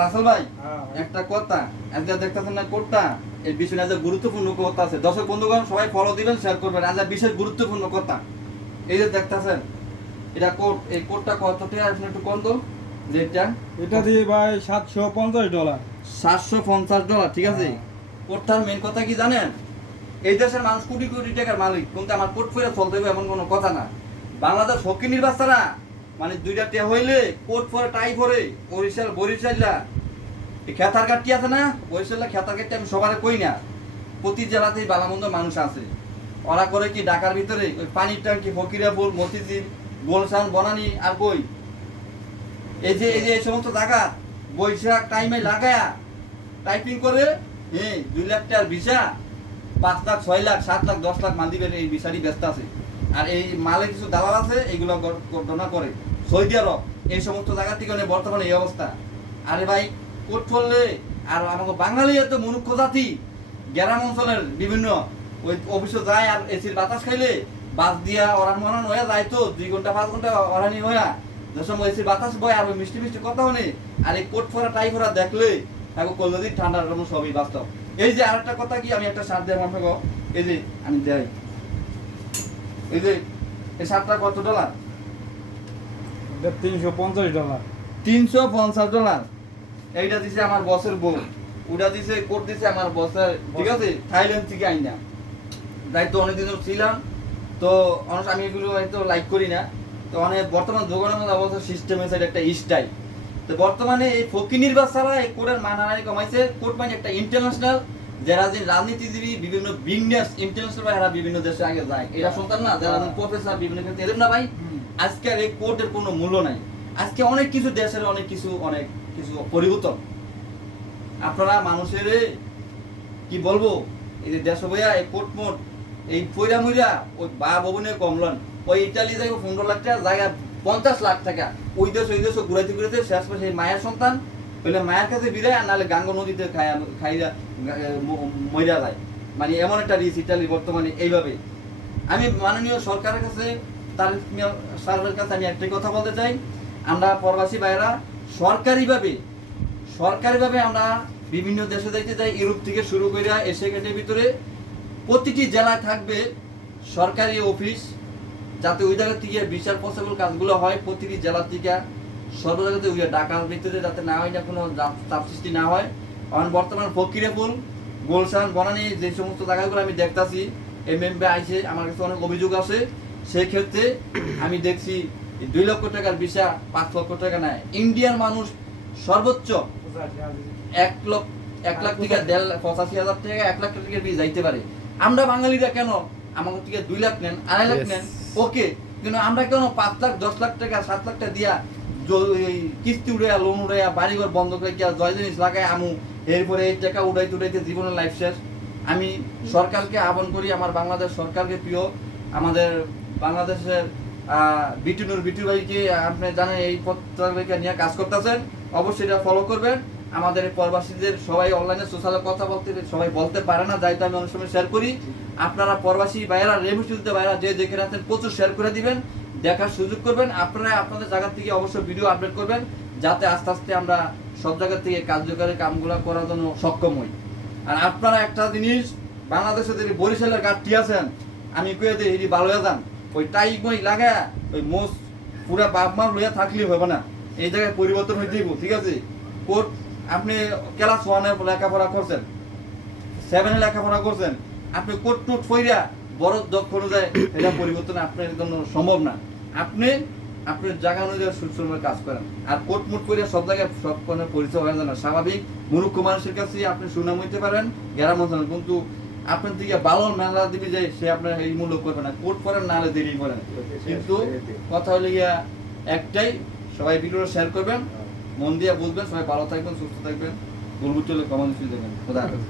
রাসেল ভাই একটা কথা আজকে দেখতেছেন না কোটটা এই বিষয়ে আজ গুরুত্বপূর্ণ কথা আছে। দর্শক বন্ধুগণ সবাই ফলো দিবেন, শেয়ার করবেন। আজ বিশেষ গুরুত্বপূর্ণ কথা এই যে দেখতেছেন এটা কোট, এই কোটটা কত টাকা আপনি একটু কোন তো রেটটা? এটা দিয়ে ভাই $750 $750, ঠিক আছে। কোটটার মেন কথা কি জানেন? এই দেশের মানুষ কোটি কোটি টাকার মালিক, কিন্তু আমার কোট পরে চলতে হবে এমন কোনো কথা না। বাংলাদেশ ফকির বাচ্চারা মানে দুইটা টিয়া হইলে কোট পরে টাই পরে বরিশাল্লা এই খেতার কাটটি আছে না, বরিশাল্লা খেতার কাটটি আমি সবার কই না, প্রতি জেলাতেই বালামন্দ মানুষ আছে। ওরা করে কি ঢাকার ভিতরে ওই পানির ট্যাঙ্কি, ফকিরাপুর, মতিঝিল, গোলশান, বনানী আর কই এই যে এই সমস্ত জায়গা বৈশাখ টাইমে লাগায়া টাইপিং করে 2 লাখ টাকার ভিসা 5 লাখ 6 লাখ 7 লাখ 10 লাখ মালদ্বীপের এই ভিসারই ব্যস্ত আছে। আর এই মালে কিছু দালাল আছে, এগুলো ঘটনা করে সৌদি আরব এই সমস্ত জায়গা থেকে বর্তমানে এই অবস্থা। আরে ভাই কোট করলে আর আমাকে বাঙালি এত মূর্খ জাতি, গ্রাম অঞ্চলের বিভিন্ন ওই অফিসে যায় আর এসির বাতাস খাইলে বাস দিয়া ওরান মরান হয়ে যায়, তো 2 ঘন্টা 5 ঘন্টা ওরানি হইয়া যে সময় এসির বাতাস বয় আর ওই মিষ্টি মিষ্টি কথা হনে। আর এই কোট ফরা টাই ফরা দেখলে তাকে কলদি ঠান্ডার রকম সবই বাস্তব। এই যে আরেকটা কথা কি, আমি একটা শার্ট দেব আপনাকে, এই যে আমি দেই, এই যে এই শার্টটা কত ডলার? এটা $350 $350। এইটা দিছে আমার বসের বউ, ওটা দিছে কোট দিছে আমার বসের, ঠিক আছে, থাইল্যান্ড থেকে আইনা। দায়িত্ব অনেকদিন ছিলাম তো অনেক আমি এগুলো হয়তো লাইক করি না, তো অনেক বর্তমান যোগানের মধ্যে অবস্থা সিস্টেম হয়েছে একটা স্টাইল। তো বর্তমানে এই ফকিনির বাচ্চারা এই কোটের মানহানি কমাইছে। কোট মানে একটা ইন্টারন্যাশনাল, যারা যে রাজনীতিজীবী বিভিন্ন বিজনেস ইন্টারন্যাশনাল এরা বিভিন্ন দেশে আগে যায়, এরা সন্তান না যারা প্রফেসর বিভিন্ন ক্ষেত্রে এরকম না ভাই। আজকের এই কোটের কোনো মূল্য নাই। আজকে অনেক কিছু দেশের অনেক কিছু পরিবর্তন। আপনারা মানুষের কি বলবো, এই যে দেশ বইয়া এই কোট মোট এই পয়রা মইরা ওই বা ভবনে কমলন ওই ইটালি যাই 15 লাখ টাকা জায়গা 50 লাখ টাকা ওই দেশ ঘুরাইতে ঘুরাইতে শেষ পর সেই মায়ের সন্তান বলে মায়ের কাছে বিদায়, আর নাহলে গাঙ্গ নদীতে খাইয়া মইরা যায়। মানে এমন একটা রিস ইটালি বর্তমানে এইভাবে। আমি মাননীয় সরকারের কাছে, তার সার্ভের কাছে আমি একটাই কথা বলতে চাই, আমরা প্রবাসী ভাইরা সরকারিভাবে আমরা বিভিন্ন দেশে যাইতে চাই, ইউরোপ থেকে শুরু করে এশিয়া গেটের ভিতরে প্রতিটি জেলায় থাকবে সরকারি অফিস, যাতে ওই জায়গা থেকে বিচার পসিবল কাজগুলো হয়। প্রতিটি জেলা থেকে সর্ব জায়গাতে ওই ঢাকার ভিতরে যাতে না হয়, না কোনো চাপ সৃষ্টি না হয়। কারণ বর্তমান ফকিরাপুর, গোলশান, বনানী যে সমস্ত জায়গাগুলো আমি দেখতাছি এমএমবে আইছে, আমার কাছে অনেক অভিযোগ আছে। সেই ক্ষেত্রে আমি দেখছি 2 লক্ষ টাকার ভিসা 5 লক্ষ টাকা নেয়। ইন্ডিয়ার মানুষ সর্বোচ্চ 1 লাখ থেকে 85,000 টাকা 1 লাখ টাকার ভিসা যাইতে পারে। আমরা বাঙালিরা কেন আমাদের থেকে 2 লাখ নেন, 2.5 লাখ নেন, ওকে, কিন্তু আমরা কেন 5 লাখ 10 লাখ টাকা 7 লাখ টাকা দিয়া কিস্তি উড়াইয়া লোন উড়াইয়া বাড়িঘর বন্ধ করে জয় জিনিস লাগাই আমু, এরপরে এই টাকা উড়াইতে জীবনের লাইফ শেষ। আমি সরকারকে আহ্বান করি, আমার বাংলাদেশ সরকারকে প্রিয়, আমাদের বাংলাদেশের বিটু ভাইকে, আপনি জানেন এই পত্রিকা নিয়ে কাজ করতেছেন, অবশ্যই এটা ফলো করবেন। আমাদের প্রবাসীদের সবাই অনলাইনে সোশ্যালে কথা বলতে সবাই বলতে পারে না, যাই তো আমি অনেক সময় শেয়ার করি। আপনারা প্রবাসী ভাইয়েরা, রেমিটেন্স ভাইয়েরা যে যেখানে আছেন প্রচুর শেয়ার করে দিবেন, দেখার সুযোগ করবেন। আপনারা আপনাদের জায়গা থেকে অবশ্যই ভিডিও আপলোড করবেন, যাতে আস্তে আস্তে আমরা সব জায়গা থেকে কার্যকরী কামগুলো করার জন্য সক্ষম হই। আর আপনারা একটা জিনিস, বাংলাদেশে যদি বরিশালের গাড়ি আছেন, আমি কয়ে দিই এটি ভালো হয়ে যান, ওই টাইক মই লাগা ওই মোষ পুরা বাপমার লইয়া থাকলেই হবে না, এই জায়গায় পরিবর্তন হয়ে দিব, ঠিক আছে। কোর্ট আপনি ক্লাস 1-এ লেখাপড়া করছেন, 7-এ লেখাপড়া করছেন, আপনি কোর্ট টোট ফইরা বড় দক্ষ অনুযায়ী এটা পরিবর্তন আপনার জন্য সম্ভব না। আপনি আপনার জায়গা অনুযায়ী সুন্দর কাজ করেন। আর কোর্ট মুট করে সব জায়গায় সব কোনো পরিচয় হয় না। স্বাভাবিক মূর্খ মানুষের কাছে আপনি সুনাম হইতে পারেন গ্রাম অঞ্চলে, কিন্তু আপনার দিকে ভালো মেলা দিবি যে সে আপনার এই মূল্য করবে না, কোর্ট করেন না হলে দেরি করেন। কিন্তু কথা হলে গিয়া একটাই, সবাই ভিডিও শেয়ার করবেন, মন দিয়ে বুঝবেন, সবাই ভালো থাকবেন, সুস্থ থাকবেন, ভুল বুঝলে কমেন্ট দেবেন। খোদা হাফেজ।